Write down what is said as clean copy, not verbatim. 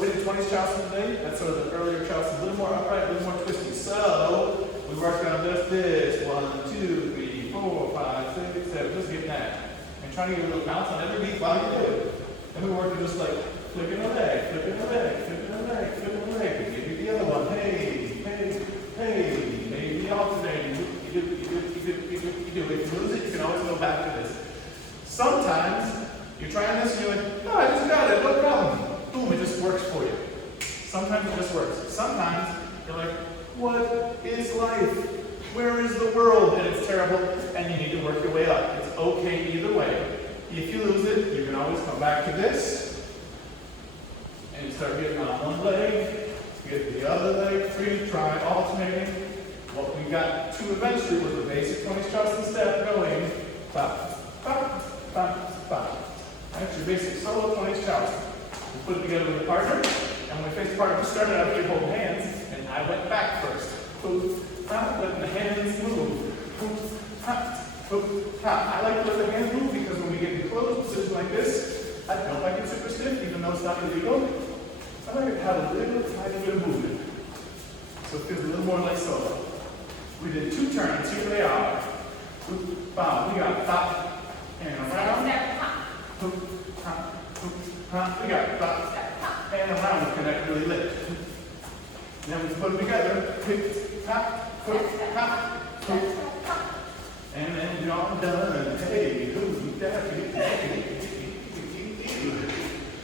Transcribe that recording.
we did 20s Charleston today. That's sort of the earlier Charleston, a little more upright, a little more twisty. So we worked on just this. 1, 2, 3, 4, 5, 6, 7. Just getting that. And trying to get a little bounce on every beat while you do it. And we worked just like flipping a leg, flipping a leg, flipping a leg, flipping a leg. And give you the other one. Hey, hey, hey. Maybe alternating. You do. If you lose it, you can always go back to this. Sometimes you're trying this and you're like, oh, I just got it, no problem. Boom, it just works for you. Sometimes it just works. Sometimes you're like, what is life? Where is the world? And it's terrible, and you need to work your way up. It's okay either way. If you lose it, you can always come back to this, and you start getting on one leg, get the other leg free, try alternating. What we got to eventually was the basic 20s Charleston step going, bop, bop, bop, bop. That's your basic solo 20s Charleston. We put it together with a partner, and when we faced the partner, we started out here holding hands, and I went back first. Poof, hop, letting the hands move. Poof, hop, poof, hop. I like to let the hands move because when we get in closed positions like this, I don't like it super stiff, even though it's not illegal. I like it to have a little tiny bit of movement. So it feels a little more like solo. We did 2 turns. Here they are. Poof, bop. We got bop and around. Poof, hop, poof, hop. We got bop and around. We connect really lit. Then we put them together. Poof, hop, poof, hop, poof, hop. And then you're done. Hey, who's that?